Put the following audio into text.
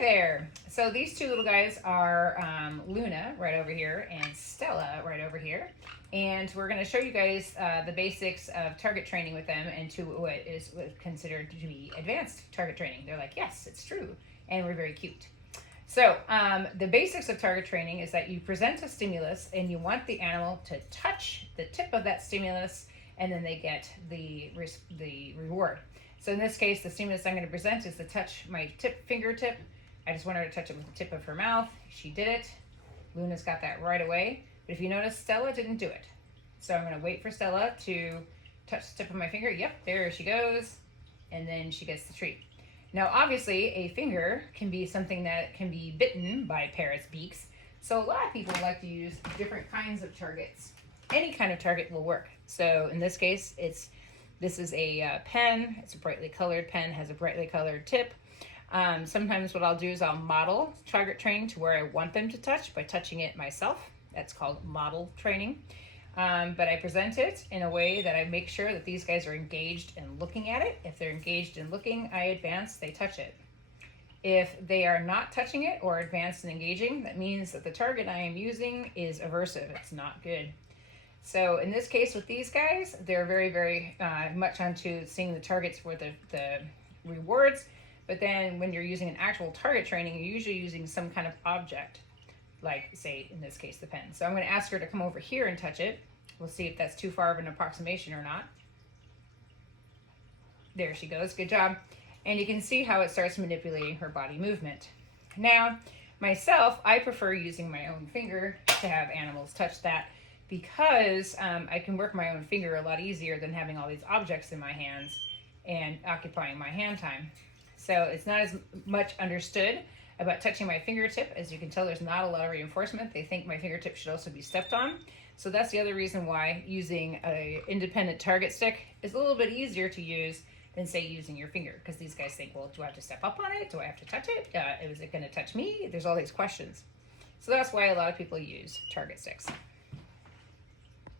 there. So these two little guys are Luna right over here and Stella right over here. And we're going to show you guys the basics of target training with them and to what is considered to be advanced target training. They're like, yes, it's true. And we're very cute. So the basics of target training is that you present a stimulus and you want the animal to touch the tip of that stimulus, and then they get the reward. So in this case, the stimulus I'm going to present is to touch my fingertip. I just want her to touch it with the tip of her mouth. She did it. Luna's got that right away. But if you notice, Stella didn't do it. So I'm going to wait for Stella to touch the tip of my finger. Yep, there she goes. And then she gets the treat. Now, obviously, a finger can be something that can be bitten by parrots' beaks. So a lot of people like to use different kinds of targets. Any kind of target will work. So in this case, this is a pen. It's a brightly colored pen, has a brightly colored tip. Sometimes what I'll do is I'll model target training to where I want them to touch by touching it myself. That's called model training. But I present it in a way that I make sure that these guys are engaged in looking at it. If they're engaged in looking, I advance, they touch it. If they are not touching it or advanced and engaging, that means that the target I am using is aversive. It's not good. So in this case with these guys, they're very, very much onto seeing the targets for the rewards. But then when you're using an actual target training, you're usually using some kind of object, like say in this case the pen. So I'm going to ask her to come over here and touch it. We'll see if that's too far of an approximation or not. There she goes. Good job. And you can see how it starts manipulating her body movement. Now, myself, I prefer using my own finger to have animals touch that because I can work my own finger a lot easier than having all these objects in my hands and occupying my hand time. So it's not as much understood about touching my fingertip. As you can tell, there's not a lot of reinforcement. They think my fingertip should also be stepped on. So that's the other reason why using an independent target stick is a little bit easier to use than say using your finger, because these guys think, well, do I have to step up on it? Do I have to touch it? Is it going to touch me? There's all these questions. So that's why a lot of people use target sticks.